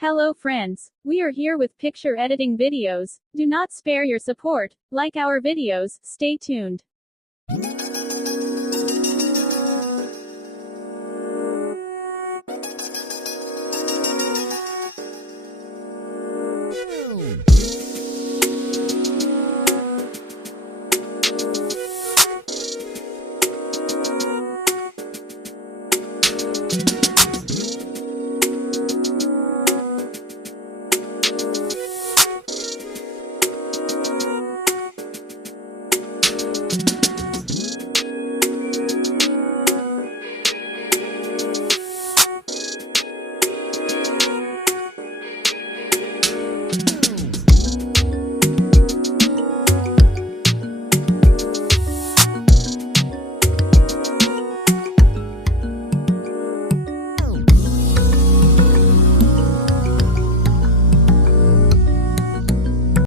Hello friends, we are here with picture editing videos. Do not spare your support, like our videos, stay tuned.